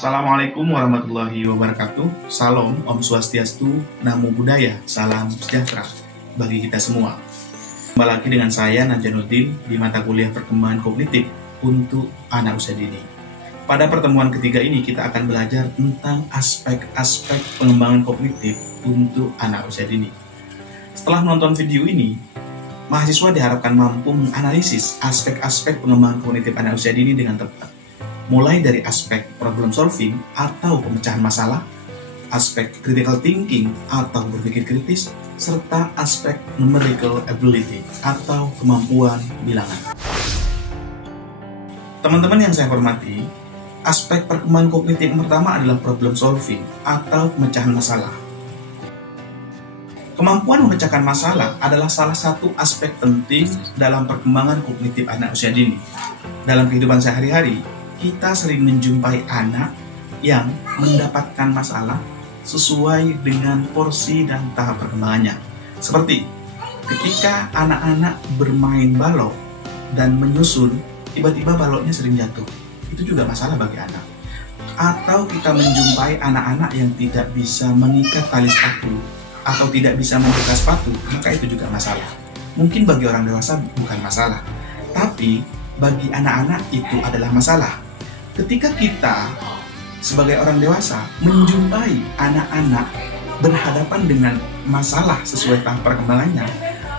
Assalamualaikum warahmatullahi wabarakatuh. Salam, Om Swastiastu, Namo Buddhaya, salam sejahtera bagi kita semua. Kembali lagi dengan saya Najanuddin di mata kuliah perkembangan kognitif untuk anak usia dini. Pada pertemuan ketiga ini kita akan belajar tentang aspek-aspek pengembangan kognitif untuk anak usia dini. Setelah menonton video ini, mahasiswa diharapkan mampu menganalisis aspek-aspek pengembangan kognitif anak usia dini dengan tepat. Mulai dari aspek problem solving atau pemecahan masalah, aspek critical thinking atau berpikir kritis, serta aspek numerical ability atau kemampuan bilangan. Teman-teman yang saya hormati, aspek perkembangan kognitif yang pertama adalah problem solving atau pemecahan masalah. Kemampuan memecahkan masalah adalah salah satu aspek penting dalam perkembangan kognitif anak usia dini. Dalam kehidupan sehari-hari, kita sering menjumpai anak yang mendapatkan masalah sesuai dengan porsi dan tahap perkembangannya. Seperti ketika anak-anak bermain balok dan menyusun, tiba-tiba baloknya sering jatuh. Itu juga masalah bagi anak. Atau kita menjumpai anak-anak yang tidak bisa mengikat tali sepatu atau tidak bisa membuka sepatu, maka itu juga masalah. Mungkin bagi orang dewasa bukan masalah, tapi bagi anak-anak itu adalah masalah. Ketika kita sebagai orang dewasa menjumpai anak-anak berhadapan dengan masalah sesuai tahap perkembangannya,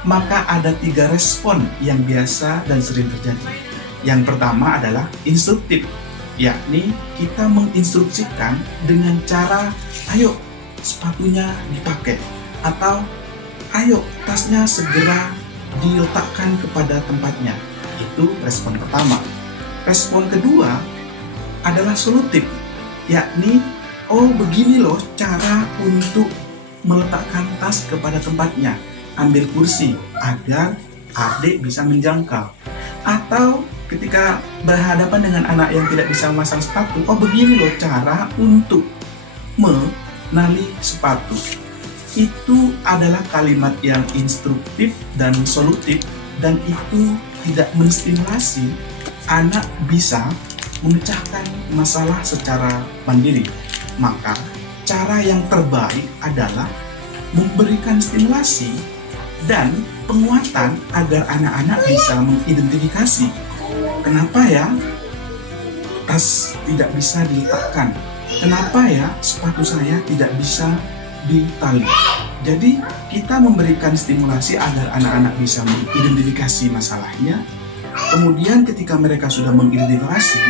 maka ada 3 respon yang biasa dan sering terjadi. Yang pertama adalah instruktif, yakni kita menginstruksikan dengan cara, ayo sepatunya dipakai, atau ayo tasnya segera diletakkan kepada tempatnya. Itu respon pertama. Respon kedua adalah solutif, yakni begini loh cara untuk meletakkan tas kepada tempatnya, ambil kursi agar adik bisa menjangkau. Atau ketika berhadapan dengan anak yang tidak bisa memasang sepatu, begini loh cara untuk menali sepatu. Itu adalah kalimat yang instruktif dan solutif, dan itu tidak menstimulasi anak bisa memecahkan masalah secara mandiri. Maka cara yang terbaik adalah memberikan stimulasi dan penguatan agar anak-anak bisa mengidentifikasi, kenapa ya tas tidak bisa diletakkan, kenapa ya sepatu saya tidak bisa ditali. Jadi kita memberikan stimulasi agar anak-anak bisa mengidentifikasi masalahnya. Kemudian ketika mereka sudah mengidentifikasi,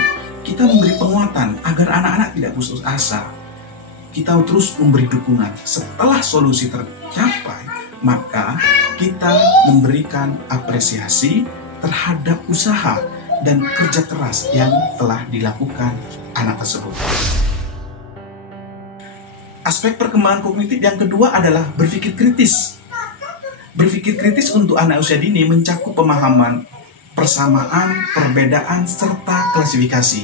kita memberi penguatan agar anak-anak tidak putus asa. Kita terus memberi dukungan. Setelah solusi tercapai, maka kita memberikan apresiasi terhadap usaha dan kerja keras yang telah dilakukan anak tersebut. Aspek perkembangan kognitif yang kedua adalah berpikir kritis. Berpikir kritis untuk anak usia dini mencakup pemahaman persamaan, perbedaan, serta klasifikasi.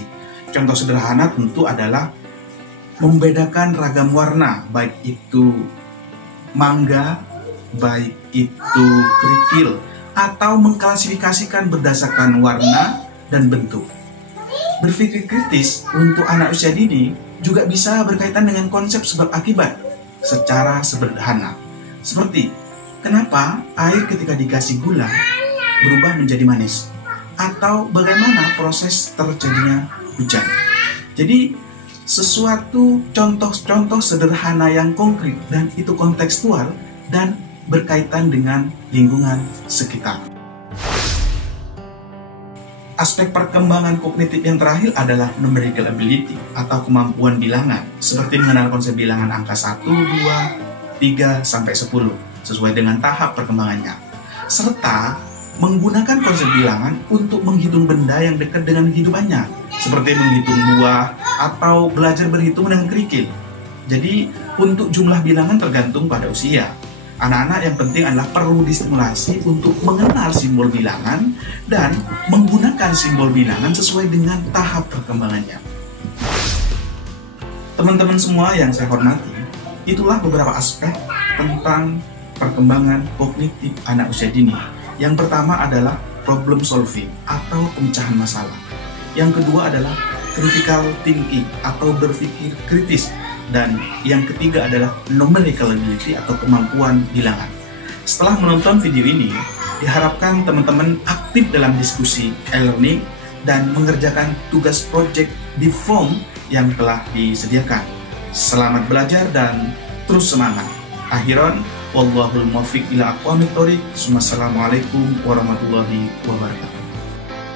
Contoh sederhana tentu adalah membedakan ragam warna, baik itu mangga, baik itu kerikil, atau mengklasifikasikan berdasarkan warna dan bentuk. Berpikir kritis untuk anak usia dini juga bisa berkaitan dengan konsep sebab akibat secara sederhana. Seperti, kenapa air ketika dikasih gula berubah menjadi manis, atau bagaimana proses terjadinya hujan. Jadi sesuatu contoh-contoh sederhana yang konkret dan itu kontekstual dan berkaitan dengan lingkungan sekitar. Aspek perkembangan kognitif yang terakhir adalah numerical ability atau kemampuan bilangan, seperti mengenal konsep bilangan angka 1, 2, 3, sampai 10 sesuai dengan tahap perkembangannya, serta menggunakan konsep bilangan untuk menghitung benda yang dekat dengan kehidupannya, seperti menghitung buah atau belajar berhitung dengan kerikil. Jadi untuk jumlah bilangan tergantung pada usia. Anak-anak yang penting adalah perlu distimulasi untuk mengenal simbol bilangan dan menggunakan simbol bilangan sesuai dengan tahap perkembangannya. Teman-teman semua yang saya hormati, itulah beberapa aspek tentang perkembangan kognitif anak usia dini. Yang pertama adalah problem solving atau pemecahan masalah. Yang kedua adalah critical thinking atau berpikir kritis, dan yang ketiga adalah numerical ability atau kemampuan bilangan. Setelah menonton video ini, diharapkan teman-teman aktif dalam diskusi e-learning dan mengerjakan tugas project di form yang telah disediakan. Selamat belajar dan terus semangat. Akhiran, wallahul muwaffiq ila aqwamit thoriq. Wassalamualaikum warahmatullahi wabarakatuh.